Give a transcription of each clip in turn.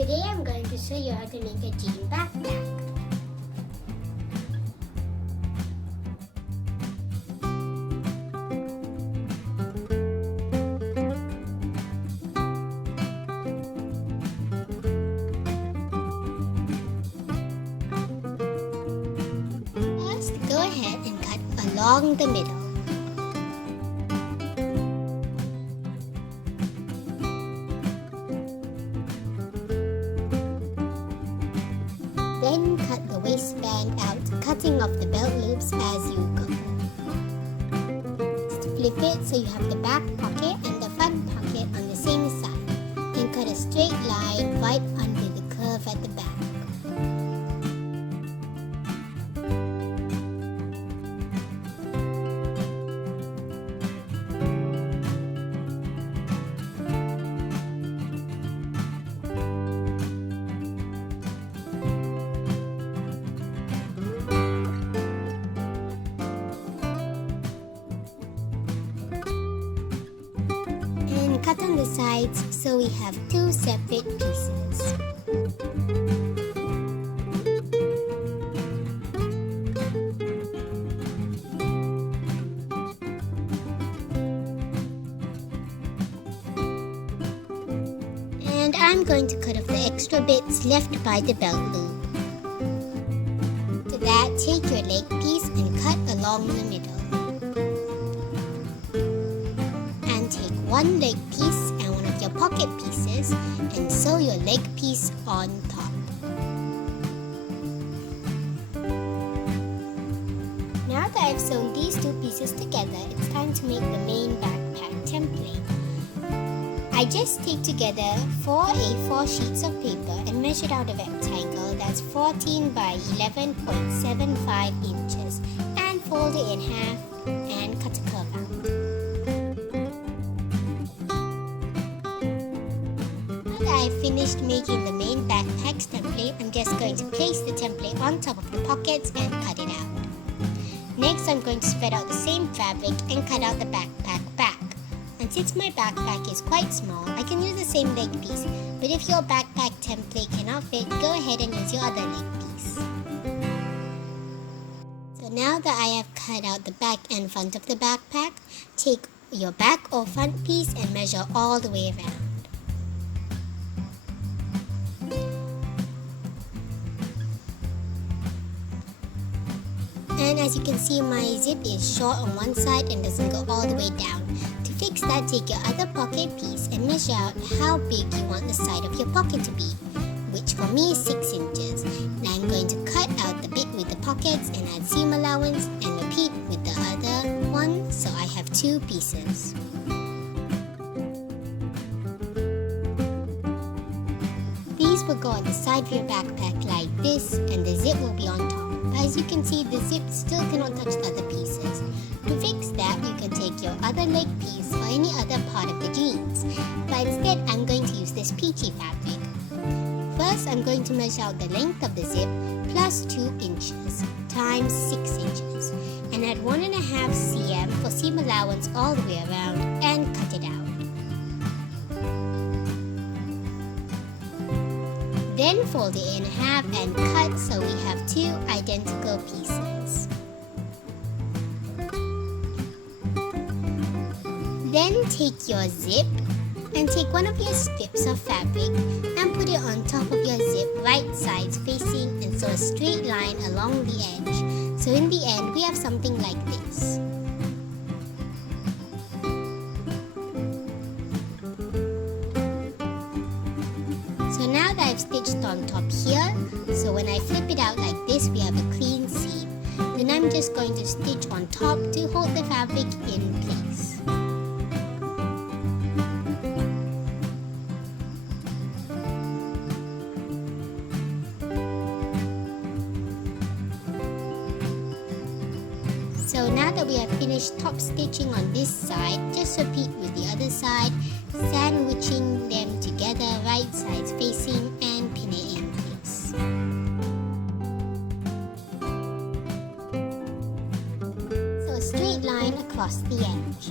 Today I'm going to show you how to make a jean backpack. First, go ahead and cut along the middle. Then cut the waistband out, cutting off the belt loops as you go. Flip it so you have the back pocket and the front pocket on the same side. Then cut a straight line right under the curve at the back. And cut on the sides so we have two separate pieces. And I'm going to cut off the extra bits left by the belt loop. To that, take your leg piece and cut along the middle. One leg piece and one of your pocket pieces and sew your leg piece on top. Now that I've sewn these two pieces together, it's time to make the main backpack template. I just taped together 4 A4 sheets of paper and measured out a rectangle that's 14 by 11.75 inches and fold it in half and cut a curve out. I finished making the main backpack's template. I'm just going to place the template on top of the pockets and cut it out. Next, I'm going to spread out the same fabric and cut out the backpack back. And since my backpack is quite small, I can use the same leg piece. But if your backpack template cannot fit, go ahead and use your other leg piece. So now that I have cut out the back and front of the backpack, take your back or front piece and measure all the way around. And as you can see, my zip is short on one side and doesn't go all the way down. To fix that, take your other pocket piece and measure out how big you want the side of your pocket to be, which for me is 6 inches. Now I'm going to cut out the bit with the pockets and add seam allowance and repeat with the other one, so I have 2 pieces. These will go on the side of your backpack like this, and the zip will be on top. As you can see, the zip still cannot touch the other pieces. To fix that, you can take your other leg piece or any other part of the jeans. But instead, I'm going to use this peachy fabric. First, I'm going to measure out the length of the zip plus 2 inches times 6 inches and add 1.5 cm for seam allowance all the way around and cut it out. Then fold it in half and cut so we have 2 identical pieces. Then take your zip and take one of your strips of fabric and put it on top of your zip, right sides facing, and sew a straight line along the edge. So in the end, we have something like this. So now that I've stitched on top here, so when I flip it out like this, we have a clean seam. Then I'm just going to stitch on top to hold the fabric in place. So now that we have finished top stitching on this side, just repeat with the other side, sandwiching them together, right sides facing, and pin it in place. So a straight line across the edge.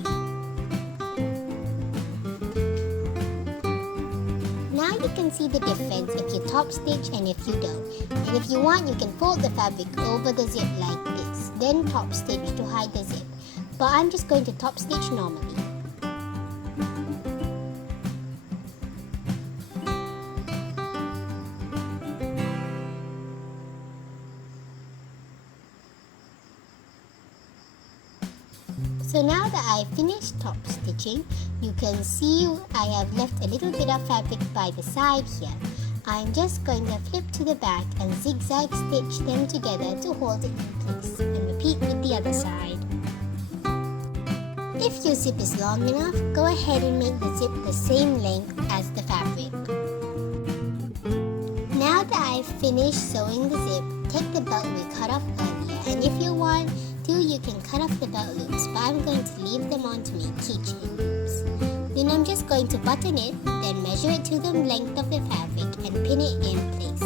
Now you can see the difference if you top stitch and if you don't. And if you want, you can fold the fabric over the zip like this, then top stitch to hide the zip. But I'm just going to top stitch normally. So now that I've finished top stitching, you can see I have left a little bit of fabric by the side here. I'm just going to flip to the back and zigzag stitch them together to hold it in place, and repeat with the other side. If your zip is long enough, go ahead and make the zip the same length as the fabric. Now that I've finished sewing the zip, take the belt we cut off earlier, and if you want to, you can cut off the belt loops, but I'm going to leave them on to make keychain loops. Then I'm just going to button it, then measure it to the length of the fabric and pin it in place.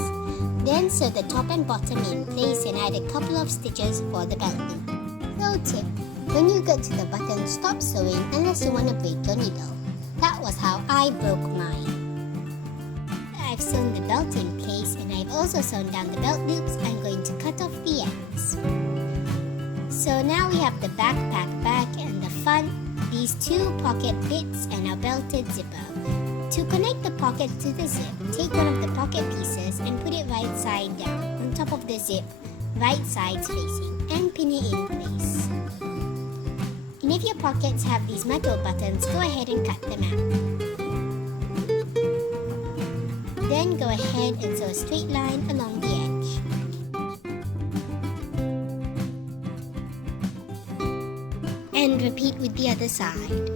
Then sew the top and bottom in place and add a couple of stitches for the belt loop. Pro tip: when you get to the button, stop sewing unless you want to break your needle. That was how I broke mine. I've sewn the belt in place and I've also sewn down the belt loops. I'm going to cut off the ends. So now we have the backpack back and the front, these two pocket bits and our belted zipper. To connect the pocket to the zip, take one of the pocket pieces and put it right side down on top of the zip, right sides facing, and pin it in place. And if your pockets have these metal buttons, go ahead and cut them out. Then go ahead and sew a straight line along the edge. And repeat with the other side.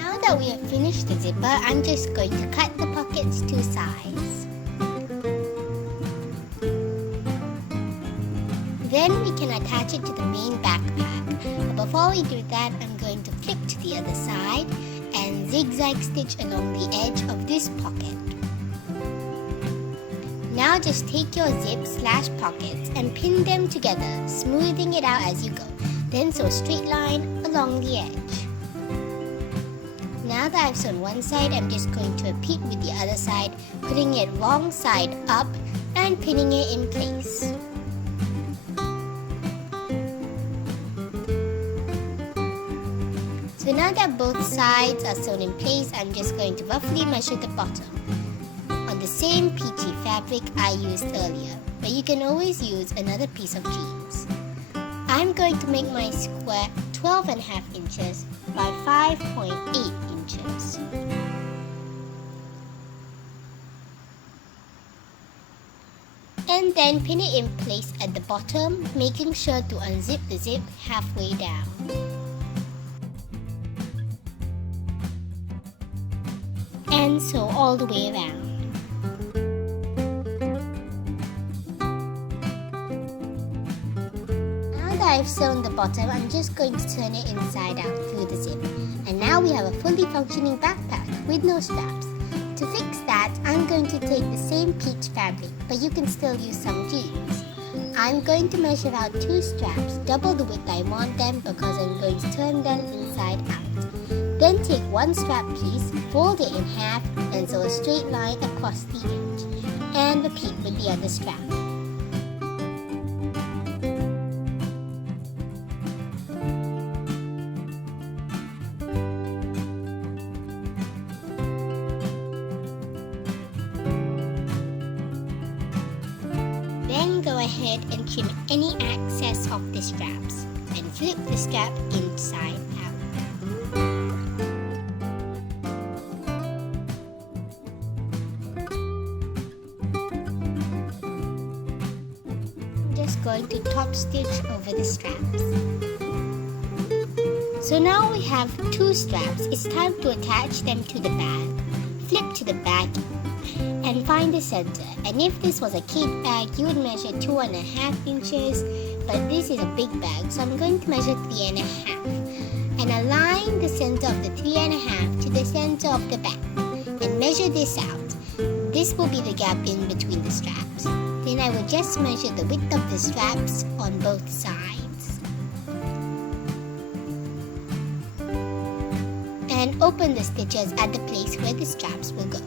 Now that we have finished the zipper, I'm just going to cut the pockets to size. Then we can attach it to the main backpack. But before we do that, I'm going to flip to the other side and zigzag stitch along the edge of this pocket. Now just take your zip/pockets and pin them together, smoothing it out as you go. Then sew a straight line along the edge. Now that I've sewn one side, I'm just going to repeat with the other side, putting it wrong side up and pinning it in place. So now that both sides are sewn in place, I'm just going to roughly measure the bottom on the same peachy fabric I used earlier, but you can always use another piece of jeans. I'm going to make my square 12.5 inches by 5.8 inches. And then pin it in place at the bottom, making sure to unzip the zip halfway down. And sew all the way around. Now that I've sewn the bottom, I'm just going to turn it inside out through the zip. And now we have a fully functioning backpack with no straps. To fix that, I'm going to take the same peach fabric, but you can still use some jeans. I'm going to measure out 2 straps, double the width I want them because I'm going to turn them inside out. Then take one strap piece, fold it in half, and sew a straight line across the edge. And repeat with the other strap. Then go ahead and trim any excess of the straps and flip the strap inside out. Just going to top stitch over the straps. So now we have 2 straps. It's time to attach them to the bag. Flip to the back and find the center. And if this was a kid bag, you would measure 2.5 inches, but this is a big bag, so I'm going to measure 3.5 and align the center of the 3.5 to the center of the bag and measure this out. This will be the gap in between the straps. Then I will just measure the width of the straps on both sides. and open the stitches at the place where the straps will go.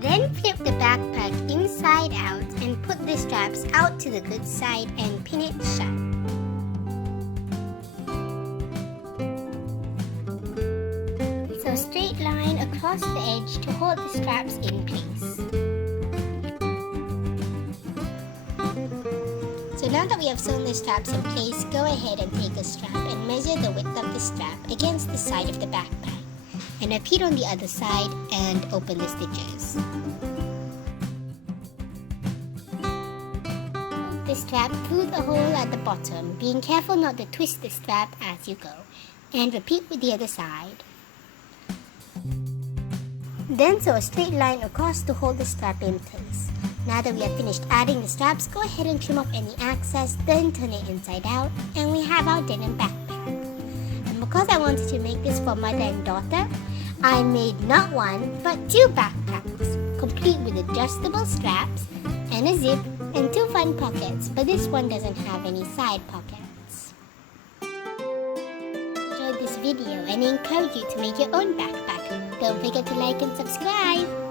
Then flip the backpack inside out and put the straps out to the good side and pin it shut. So straight line across the edge to hold the straps in place. So now that we have sewn the straps in place, go ahead and take a strap and measure the width of the strap against the side of the backpack. And repeat on the other side and open the stitches. The strap through the hole at the bottom, being careful not to twist the strap as you go. And repeat with the other side. Then sew a straight line across to hold the strap in place. Now that we have finished adding the straps, go ahead and trim off any excess, then turn it inside out, and we have our denim backpack. And because I wanted to make this for mother and daughter, I made not one, but two backpacks, complete with adjustable straps, and a zip, and two front pockets, but this one doesn't have any side pockets. Enjoyed this video and I encourage you to make your own backpack. Don't forget to like and subscribe.